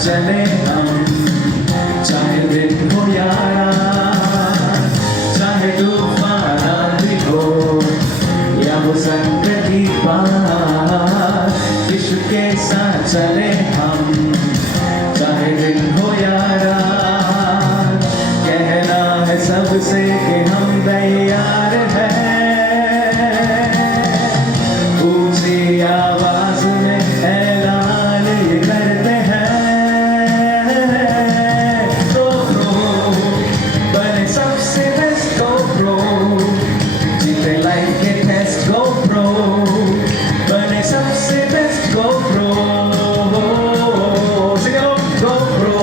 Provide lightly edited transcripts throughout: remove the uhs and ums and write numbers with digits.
चले हम, चाहे दिन हो या रात, चाहे तूफान आंधी हो या हो संकट की पार, यीशु के साथ चले हम, चाहे दिन हो या रात। कहना है सबसे कि हम तैयार हैं, ऊंची आवाज में ऐलान ये करते हैं, प्रो बने सबसे बेस्ट गो प्रो, जीते लाइफ के टेस्ट गो प्रो, बने सबसे बेस्ट गो प्रो, गो प्रो,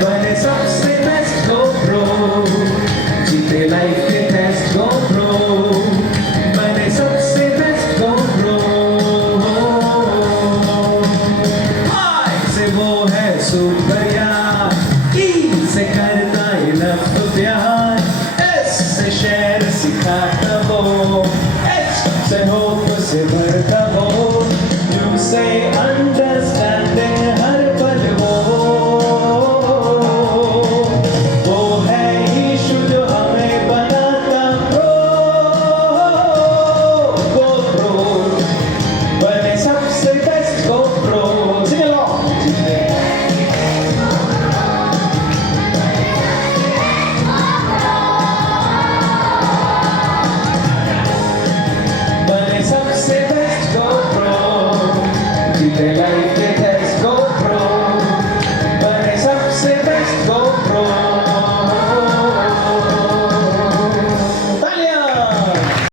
बने सबसे बेस्ट गो प्रो, जीते लाइफ के टेस्ट गो प्रो, बने सबसे बेस्ट गो प्रो। से वो है सुपर यार, ई से करता है लफ प्यार, एस से शेर सिखाता वो, एच से होप से भरता वो, यू से अंडरस्टैंडिंग हर पल वो है यीशु जो हमें बनाता प्रो, गो प्रो, बने सबसे बेस्ट गो प्रो। Sing along. बने सबसे बेस्ट गो प्रो, जीते लाइफ के टेस्ट गो प्रो, बने सबसे बेस्ट गो